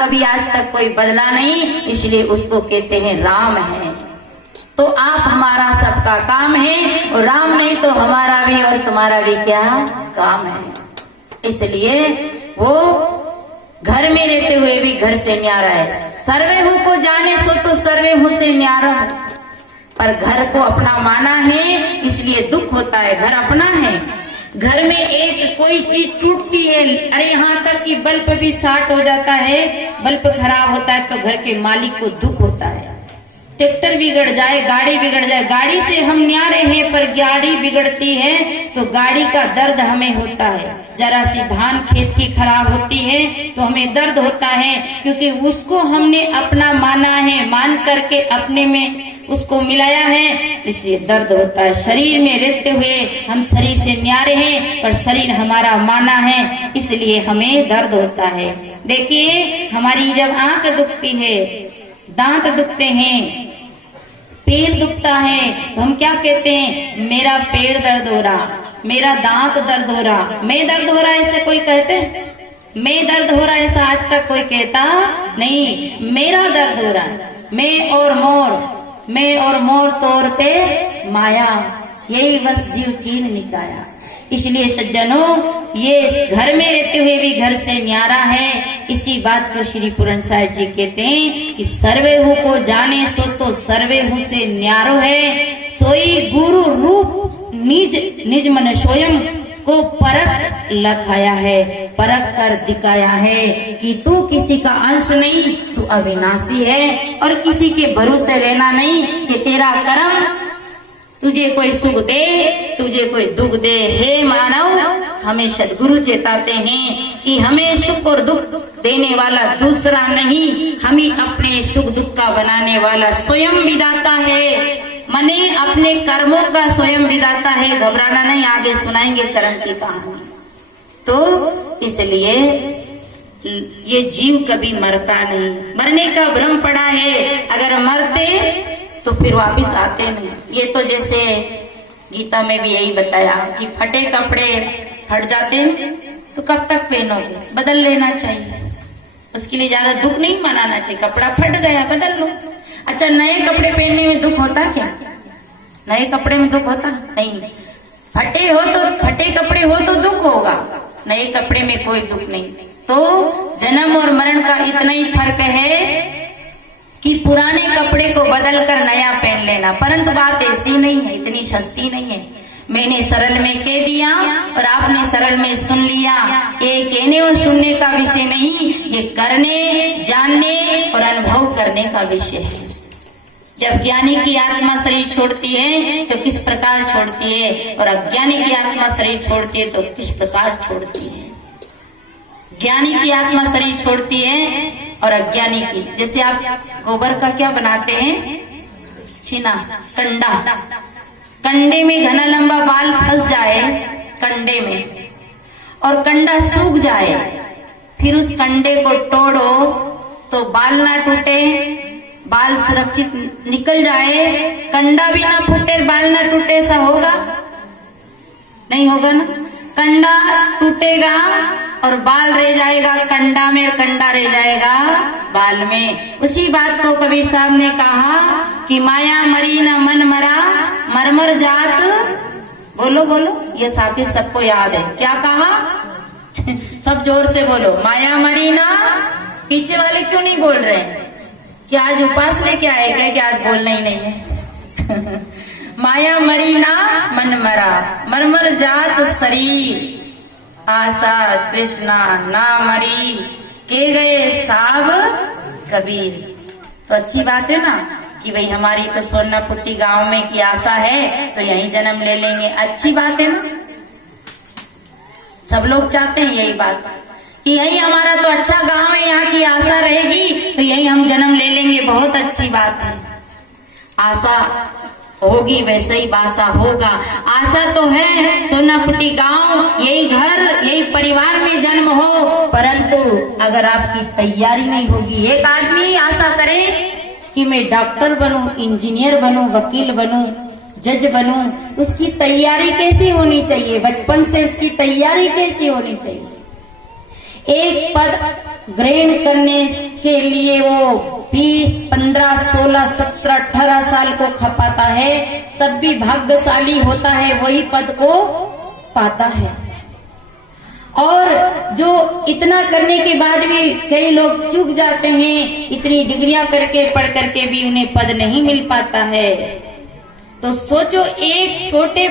कभी आज तक कोई बदला नहीं, इसलिए उसको कहते हैं राम है। तो आप हमारा सबका काम है, और राम नहीं तो हमारा भी और तुम्हारा भी क्या काम है। इसलिए वो घर में रहते हुए भी घर से न्यारा है। सर्वे हूँ को जाने सो तो सर्वे हूँ से न्यारा है, पर घर को अपना माना है इसलिए दुख होता है। घर अपना है, घर में एक कोई चीज टूटती है, अरे यहाँ तक कि बल्ब भी शॉर्ट हो जाता है, बल्ब खराब होता है तो घर के मालिक को दुख होता है। ट्रैक्टर बिगड़ जाए, गाड़ी बिगड़ जाए, गाड़ी से हम न्यारे हैं पर गाड़ी बिगड़ती है तो गाड़ी का दर्द हमें होता है। जरा सी धान खेत की खराब होती है तो हमें दर्द होता है, क्योंकि उसको हमने अपना माना है, मान करके अपने में उसको मिलाया है, इसलिए दर्द होता है। शरीर में रहते हुए हम शरीर से न्यारे हैं पर शरीर हमारा माना है, इसलिए हमें दर्द होता है। देखिए हमारी जब आंख दुखती है, दांत दुखते हैं, पैर दुखता है तो हम क्या कहते हैं, मेरा पैर दर्द हो रहा, मेरा दांत दर्द हो रहा, मैं दर्द हो रहा, ऐसे कोई कहते? मैं दर्द हो रहा ऐसा आज तक कोई कहता नहीं, मेरा दर्द हो रहा। मैं और मोर तोड़ते माया, यही बस जीव कीन निकाया। इसलिए सज्जनों, ये घर में रहते हुए भी घर से न्यारा है। इसी बात पर श्री पूरन साहिब जी कहते हैं कि सर्वे हूँ को जाने सो तो सर्वे हूँ से न्यारो है, सोई गुरु रूप निज मन स्वयं को परख लखाया है, परख कर दिखाया है कि तू किसी का अंश नहीं, तू अविनाशी है, और किसी के भरोसे रहना नहीं कि तेरा कर्म तुझे कोई सुख दे, तुझे कोई दुख दे। हे मानव, हमें सद्गुरु चेताते हैं कि हमें सुख और दुख देने वाला दूसरा नहीं, हम ही अपने सुख दुख का बनाने वाला स्वयं विधाता है। मने अपने कर्मों का स्वयं विधाता है। घबराना नहीं, आगे सुनाएंगे कर्म की कहानी। तो इसलिए ये जीव कभी मरता नहीं, मरने का भ्रम पड़ा है। अगर मरते तो फिर वापिस आते नहीं। ये तो जैसे गीता में भी यही बताया कि फटे कपड़े फट जाते हैं तो कब तक पहनोगे, बदल लेना चाहिए। उसके लिए ज्यादा दुख नहीं मनाना चाहिए, कपड़ा फट गया बदल लो। अच्छा, नए कपड़े पहनने में दुख होता क्या? नए कपड़े में दुख होता नहीं। फटे कपड़े हो तो दुख होगा, नए कपड़े में कोई दुख नहीं। तो जन्म और मरण का इतना ही फर्क है कि पुराने कपड़े को बदलकर नया पहन लेना, परंतु बात ऐसी नहीं है, इतनी सस्ती नहीं है। मैंने सरल में कह दिया और आपने सरल में सुन लिया। ये कहने और सुनने का विषय नहीं, ये करने, जानने और अनुभव करने का विषय है। जब ज्ञानी की आत्मा शरीर छोड़ती है तो किस प्रकार छोड़ती है, और अज्ञानी की आत्मा शरीर छोड़ती है तो किस प्रकार छोड़ती है। ज्ञानी की आत्मा शरीर छोड़ती है और अज्ञानी की, जैसे आप गोबर का क्या बनाते हैं, छीना, कंडा। कंडे में घना लंबा बाल फंस जाए कंडे में और कंडा सूख जाए, फिर उस कंडे को तोड़ो तो बाल ना टूटे, बाल सुरक्षित निकल जाए, कंडा भी ना फूटे, बाल ना टूटे, ऐसा होगा? नहीं होगा ना। कंडा टूटेगा और बाल रह जाएगा कंडा में, कंडा रह जाएगा बाल में। उसी बात को कबीर साहब ने कहा कि माया मरी न मन मरा, मरमर जात। बोलो बोलो, ये साथी सबको याद है। क्या कहा? सब जोर से बोलो, माया मरी ना। पीछे वाले क्यों नहीं बोल रहे? क्या आज उपास लेके आए क्या कि आज बोलना ही नहीं है? माया मरी ना मन मरा, मरमर जात शरीर, आशा तृष्णा ना मरी, के गए साब कबीर। तो अच्छी बात है ना कि भाई हमारी तो सोनापुट्टी गांव में की आशा है तो यहीं जन्म ले लेंगे। अच्छी बात है ना, सब लोग चाहते हैं यही बात कि यही हमारा तो अच्छा गांव है, यहाँ की आशा रहेगी तो यही हम जन्म ले लेंगे। बहुत अच्छी बात है, आशा होगी वैसे ही बासा होगा। आशा तो है सोनापुट्टी गांव, यही घर, यही परिवार में जन्म हो, परंतु अगर आपकी तैयारी नहीं होगी। एक आदमी आशा करे कि मैं डॉक्टर बनूं, इंजीनियर बनूं, वकील बनूं, जज बनूं, उसकी तैयारी कैसी होनी चाहिए? बचपन से उसकी तैयारी कैसी होनी चाहिए? एक पद ग्रहण करने के लिए वो 20, 15, 16, 17, 18 साल को खपाता है, तब भी भाग्यशाली होता है, वही पद को पाता है। और जो इतना करने के बाद भी कई लोग चूक जाते हैं, इतनी डिग्रियां करके पढ़ करके भी उन्हें पद नहीं मिल पाता है। तो सोचो, एक छोटे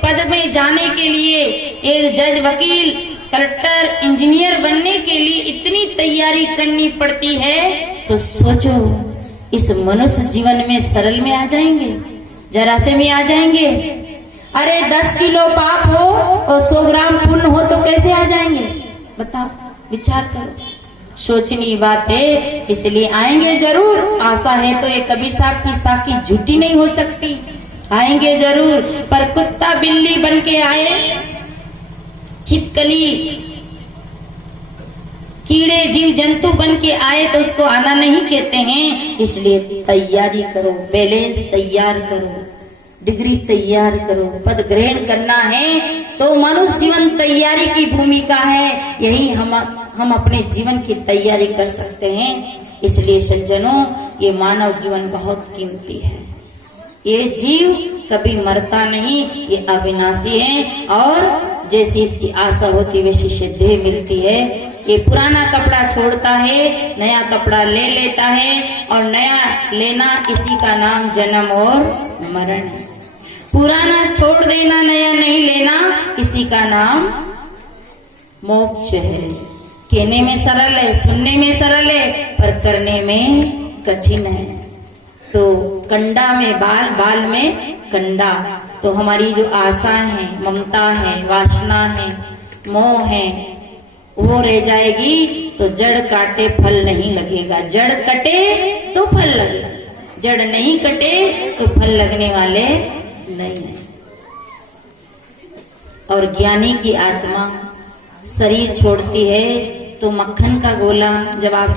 पद में जाने के लिए, एक जज, वकील, कलेक्टर, इंजीनियर बनने के लिए इतनी तैयारी करनी पड़ती है। तो सोचो, इस मनुष्य जीवन में सरल में आ जाएंगे, जरा से में आ जाएंगे। अरे 10 किलो पाप हो और 100 ग्राम पुण्य हो तो कैसे आ जाएंगे? बताओ, विचार करो, सोचनी बात है। इसलिए आएंगे जरूर, आशा है तो ये कबीर साहब की साखी झूठी नहीं हो सकती, आएंगे जरूर। पर कुत्ता बिल्ली बन के आए, छिपकली कीड़े जीव जंतु बन के आए तो उसको आना नहीं कहते हैं। इसलिए तैयारी करो, बैलेंस तैयार करो, डिग्री तैयार करो। पद ग्रहण करना है तो मनुष्य जीवन तैयारी की भूमिका है, यही हम अपने जीवन की तैयारी कर सकते हैं। इसलिए सज्जनों, ये मानव जीवन बहुत कीमती है। ये जीव कभी मरता नहीं, ये अविनाशी है, और जैसी इसकी आशा होती वैसी सिद्धि मिलती है। ये पुराना कपड़ा छोड़ता है, नया कपड़ा ले लेता है, और नया लेना इसी का नाम जन्म और मरण है। पुराना छोड़ देना, नया नहीं लेना, इसी का नाम मोक्ष है। कहने में सरल है, सुनने में सरल है, पर करने में कठिन है। तो कंडा में बाल, बाल में कंडा। तो हमारी जो आशा है, ममता है, वासना है, मोह है, वो रह जाएगी तो जड़ काटे फल नहीं लगेगा। जड़ कटे तो फल लगेगा, जड़ नहीं कटे तो फल लगने वाले नहीं है। और ज्ञानी की आत्मा शरीर छोड़ती है तो मक्खन का गोला, जब आप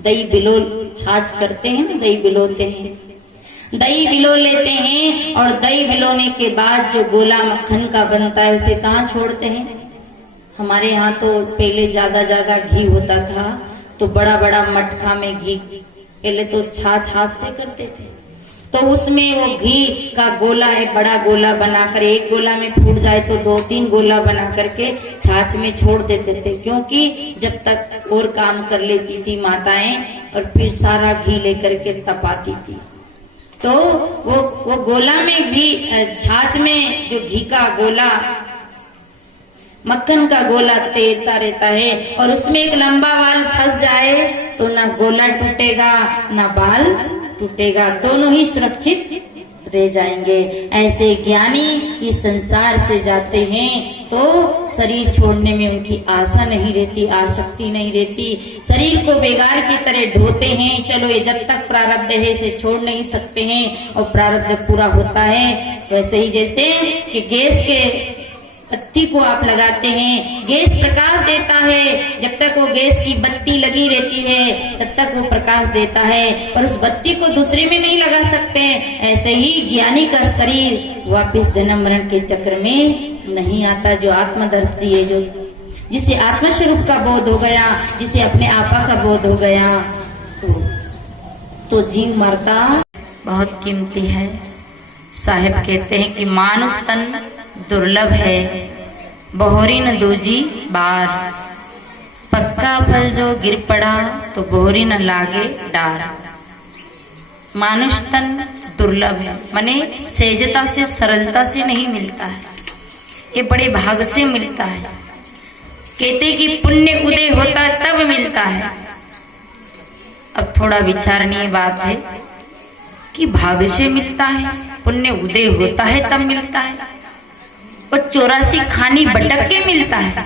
दही बिलो छाछ करते हैं ना, दही बिलोते हैं, दही बिलो लेते हैं, और दही बिलोने के बाद जो गोला मक्खन का बनता है उसे कहाँ छोड़ते हैं? हमारे यहाँ तो पहले ज्यादा घी होता था, तो बड़ा बड़ा मटका में घी, पहले तो छाछ हाथ से करते थे, तो उसमें वो घी का गोला है, बड़ा गोला बनाकर, एक गोला में फूट जाए तो 2-3 गोला बना करके छाछ में छोड़ देते थे। क्योंकि जब तक और काम कर लेती थी माताएं, और फिर सारा घी लेकर के तपाती थी, तो वो गोला में घी, छाछ में जो घी का गोला, मक्खन का गोला तैरता रहता है, और उसमें एक लंबा बाल फंस जाए तो ना गोला टूटेगा ना बाल टूटेगा, दोनों ही सुरक्षित रह जाएंगे। ऐसे ज्ञानी इस संसार से जाते हैं तो शरीर छोड़ने में उनकी आशा नहीं रहती, आसक्ति नहीं रहती, शरीर को बेगार की तरह ढोते हैं। चलो, ये जब तक प्रारब्ध है इसे छोड़ नहीं सकते हैं, और प्रारब्ध पूरा होता है। वैसे ही जैसे कि गैस के बत्ती को आप लगाते हैं, गैस प्रकाश देता है, जब तक वो गैस की बत्ती लगी रहती है तब तक वो प्रकाश देता है, पर उस बत्ती को दूसरे में नहीं लगा सकते। ऐसे ही ज्ञानी का शरीर वापस जन्म मरण के चक्र में नहीं आता। जो आत्मदर्शी है, जो जिसे आत्मस्वरूप का बोध हो गया, जिसे अपने आपा का बोध हो गया, तो जीव मरता बहुत कीमती है। साहिब कहते हैं कि मानुष तन दुर्लभ है, बोहरी न दूजी बार, पक्का फल जो गिर पड़ा तो बोहरी न लागे डार। मानुष तन दुर्लभ है, माने सहजता से, सरलता से नहीं मिलता है, ये बड़े भाग से मिलता है। कहते कि पुण्य उदय होता है तब मिलता है। अब थोड़ा विचारणीय बात है कि भाग से मिलता है, पुण्य उदय होता है तब मिलता है, और 84 खानी भटक के मिलता है,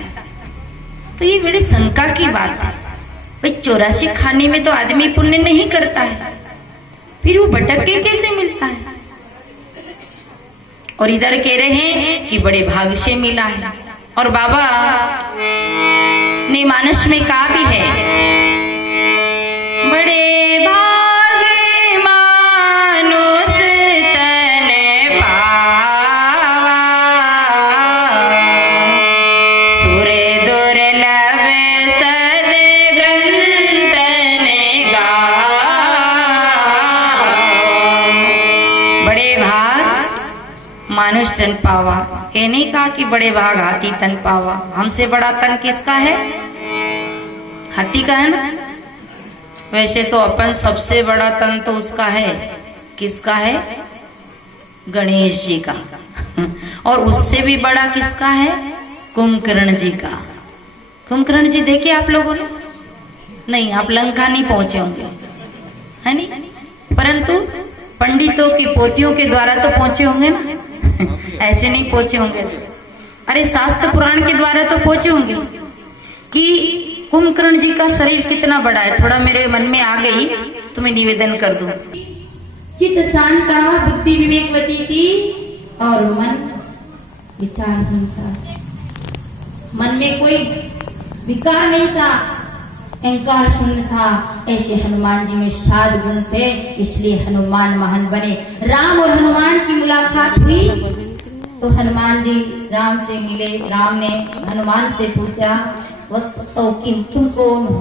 तो ये बड़ी शंका की बात है। भाई 84 खानी में तो आदमी पुण्य नहीं करता है, फिर वो भटक के कैसे मिलता है? और इधर कह रहे हैं कि बड़े भाग से मिला है। और बाबा ने मानस में कहा भी है, बड़े भागे मानुष तन पावा, सुर दुर्लभ सद तन पावा। ये नहीं कहा कि बड़े भाग हाथी तन पावा। हमसे बड़ा तन किसका है? हाथी का है ना। वैसे तो अपन सबसे बड़ा तन तो उसका है। किसका है? गणेश जी का। और उससे भी बड़ा किसका है? कुंभकर्ण जी का। कुंभकर्ण जी देखे आप लोगों ने? नहीं, आप लंका नहीं पहुंचे होंगे, है नहीं, परंतु पंडितों की पोतियों के द्वारा तो पहुंचे होंगे ना। ऐसे नहीं पहुंचे होंगे तो, अरे शास्त्र पुराण के द्वारा तो पहुंचे होंगे कि कुंभकर्ण जी का शरीर कितना बड़ा है। थोड़ा मेरे मन में आ गई तो मैं निवेदन कर दूं। चित्त शांता, बुद्धि विवेकवती थी और मन विचारहीन था। मन में कोई विकार नहीं था, अहंकार शून्य था। ऐसे हनुमान जी में साध गुण थे, इसलिए हनुमान महान बने। राम और हनुमान की मुलाकात हुई तो हनुमान जी राम से मिले। राम ने हनुमान से पूछा, वत्स तुम कौन हो?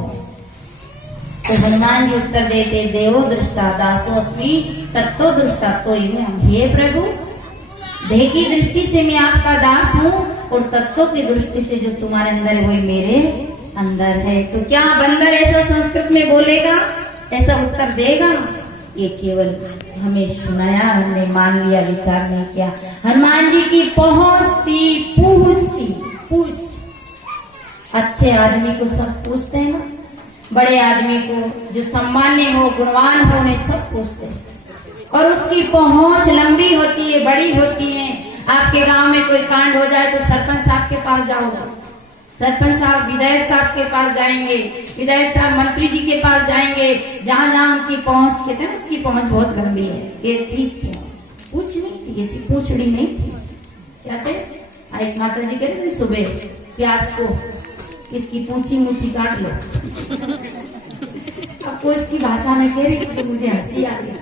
तो हनुमान जी उत्तर देते, देवो दृष्टा दासो अस्मि तत्तो दृष्टा तो हे प्रभु, देह की दृष्टि से मैं आपका दास हूँ और तत्वों की दृष्टि से जो तुम्हारे अंदर है वही मेरे अंदर है। तो क्या बंदर ऐसा संस्कृत में बोलेगा, ऐसा उत्तर देगा? ये केवल हमें सुनाया, हमने मान लिया, विचार नहीं किया। हनुमान जी की पहुंच थी, पूछ। अच्छे आदमी को सब पूछते हैं ना, बड़े आदमी को जो सम्मान्य हो, गुणवान हो, उन्हें सब पूछते हैं। और उसकी पहुंच लंबी होती है, बड़ी होती है। आपके गांव में कोई कांड हो जाए तो सरपंच साहब के पास जाओगे, सरपंच साहब विधायक साहब के पास जाएंगे, विधायक साहब मंत्री जी के पास जाएंगे। जहां जहां उनकी पहुंच, कहते हैं उसकी पहुंच बहुत गंभीर है। ये ठीक थी, पूछ नहीं थी, ऐसी पूछड़ी नहीं थी। क्या थे? एक माता जी कहते थे सुबह प्याज को इसकी पूंछी मुछी काट लो। अब को इसकी भाषा में कह रही तो मुझे हंसी आ गई।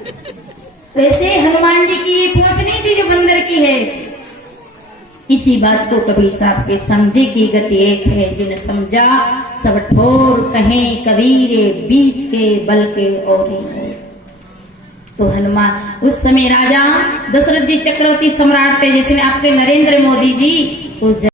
वैसे हनुमान जी की पहुंच नहीं थी जो बंदर की है। इसी बात को कबीर साहब के समझे की गति एक है, जिन्हें समझा सब ठोर कहें कबीरे, बीच के बल के और ही। तो हनुमान उस समय राजा दशरथ जी चक्रवर्ती सम्राट थे, जिसने आपके नरेंद्र मोदी जी उस